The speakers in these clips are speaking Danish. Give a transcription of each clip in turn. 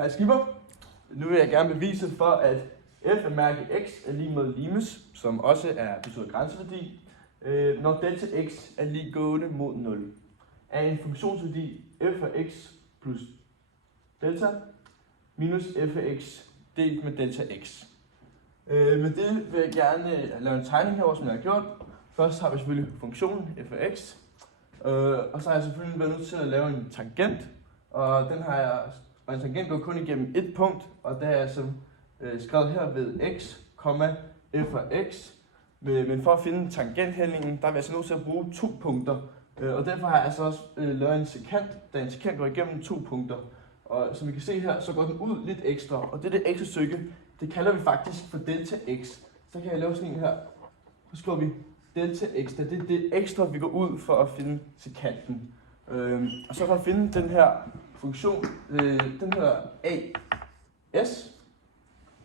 Hej Skipper. Nu vil jeg gerne bevise for, at f af mærke x er lige med limes, som også betyder grænseværdi, når delta x er lige gående mod 0, er en funktionsværdi f af x plus delta minus f af x delt med delta x. Med det vil jeg gerne lave en tegning herovre, som jeg har gjort. Først har vi selvfølgelig funktionen f af x, og så har jeg selvfølgelig været nødt til at lave en tangent, og en tangent går kun igennem et punkt, og der er jeg så skrevet her ved x, f af x. Men for at finde tangenthældningen, der er jeg så nødt til at bruge 2 punkter, og derfor har jeg så også lavet en sekant, da en sekant går igennem 2 punkter. Og som I kan se her, så går den ud lidt ekstra, og det ekstra stykke, det kalder vi faktisk for delta x. Så kan jeg lave sådan en her, så skriver vi delta x, det er det ekstra, vi går ud for at finde sekanten. Og så for at finde den her funktion, den hedder as,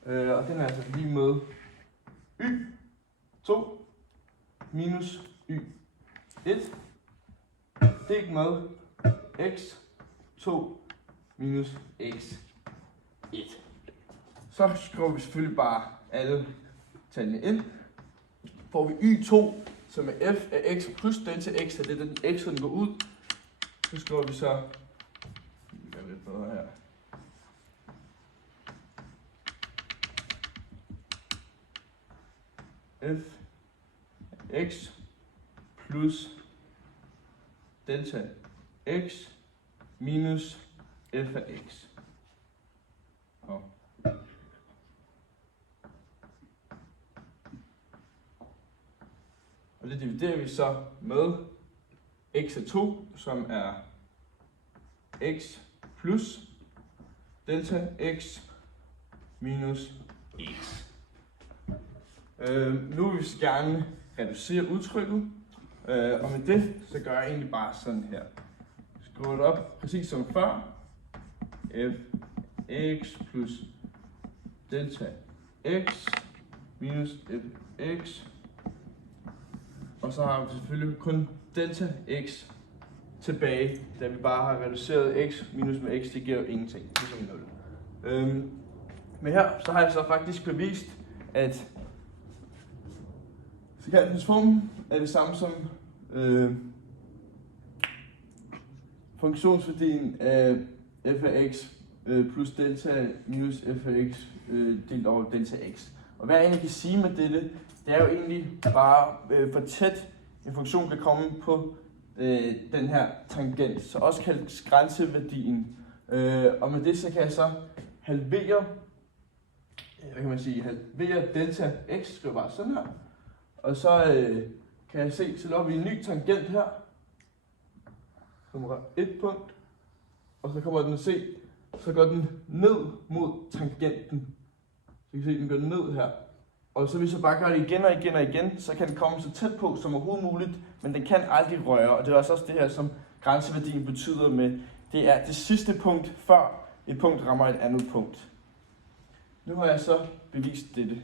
og den er altså lige med y2 minus y1 delt med x2 minus x1. Så skriver vi selvfølgelig bare alle tallene ind. Får vi y2, som er f af x plus delta x, og det er den x, den går ud. Så skriver vi så lidt bedre her. F af x plus delta x minus f af x. Og det dividerer vi så med x af 2, som er x plus delta x minus x. Nu vil vi gerne reducere udtrykket, og med det så gør jeg egentlig bare sådan her. Skriver det op præcis som før. F x plus delta x minus f x. Og så har vi selvfølgelig kun delta x tilbage, da vi bare har reduceret x minus med x, det giver jo ingenting, det er som 0. Men her så har jeg så faktisk bevist, at sekantens form er det samme som funktionsværdien af f af x plus delta minus f af x delt over delta x. Og hvad jeg egentlig kan sige med dette, det er jo egentlig bare for tæt en funktion kan komme på den her tangent, så også kaldt grænseværdien. Og med det så kan jeg så halvere delta x, skriver bare sådan her. Og så kan jeg se, så laver vi en ny tangent her. Så kommer der et punkt, og så kommer den at se, så går den ned mod tangenten. Så I kan se, den går ned her. Og så hvis jeg bare gør det igen og igen og igen, så kan den komme så tæt på som overhovedet muligt, men den kan aldrig røre. Og det er også det her, som grænseværdien betyder med, det er det sidste punkt, før et punkt rammer et andet punkt. Nu har jeg så bevist dette.